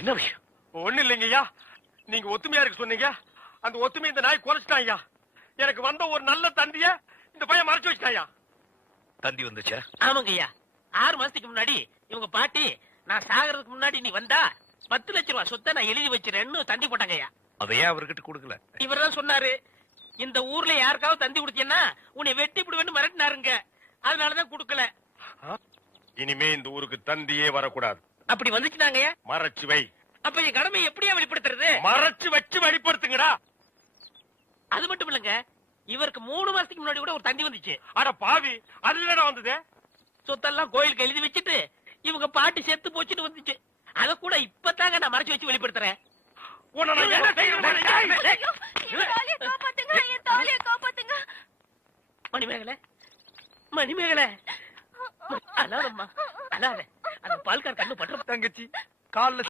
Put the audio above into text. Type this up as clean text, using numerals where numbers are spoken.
என்ன விஷயம்? ஒண்ணு இல்லைங்கய்யா, நீங்க ஒத்துமையா இருக்கு சொன்னீங்க. அந்த ஒத்துமை இந்த நாய் குறைச்சிட்டாயா. எனக்கு வந்த ஒரு நல்ல தந்திய இந்த பையன் மறைச்சு வச்சிட்டாயா. தந்தி வந்துச்சா? ஆமாங்க ஐயா, 6 மாசத்துக்கு முன்னாடி இவங்க பாட்டி நான் சாகிறதுக்கு முன்னாடி நீ வந்தா 10 லட்சம் ரூபாய் சொத்தை நான் எழுதி வச்சிருன்னு தந்தி போட்டாங்க ஐயா. அதையே அவர்கிட்ட கொடுக்கல. இவர் தான் சொன்னாரு, இந்த ஊர்ல யாருக்காவது தந்தி கொடுத்தீங்கன்னா உன்னை வெட்டி விடுவேன்னு மிரட்டினாருங்க. அதனாலதான் கொடுக்கல. இனிமே இந்த ஊருக்கு தந்தியே வரக்கூடாது. அப்படி வந்துச்சுனாங்க மறைச்சு வை. அப்ப என் கடமையை எப்படியா வெளிப்படுத்துறது? மறைச்சு வச்சு வெளிப்படுத்துங்கடா. அது மட்டும் இல்லங்க, இவருக்கு 3 மாசத்துக்கு முன்னாடி கூட ஒரு தந்தி வந்துச்சு. அட பாவி, அதுல வந்தது. சொத்தெல்லாம் கோயிலுக்கு எழுதி வச்சுட்டு இவங்க பாட்டி செத்து போச்சுட்டு வந்துச்சு. அத கூட இப்பதாங்க நான் மறைச்சு வச்சு வெளிப்படுத்துறேன். உன்னை நான் என்ன செய்யணும்? மணிமேகலை, மணிமேகலை, அழாதம்மா, அழாத. அந்த பால்கார் கண்ணு பற்ற. தங்கச்சி கால்ல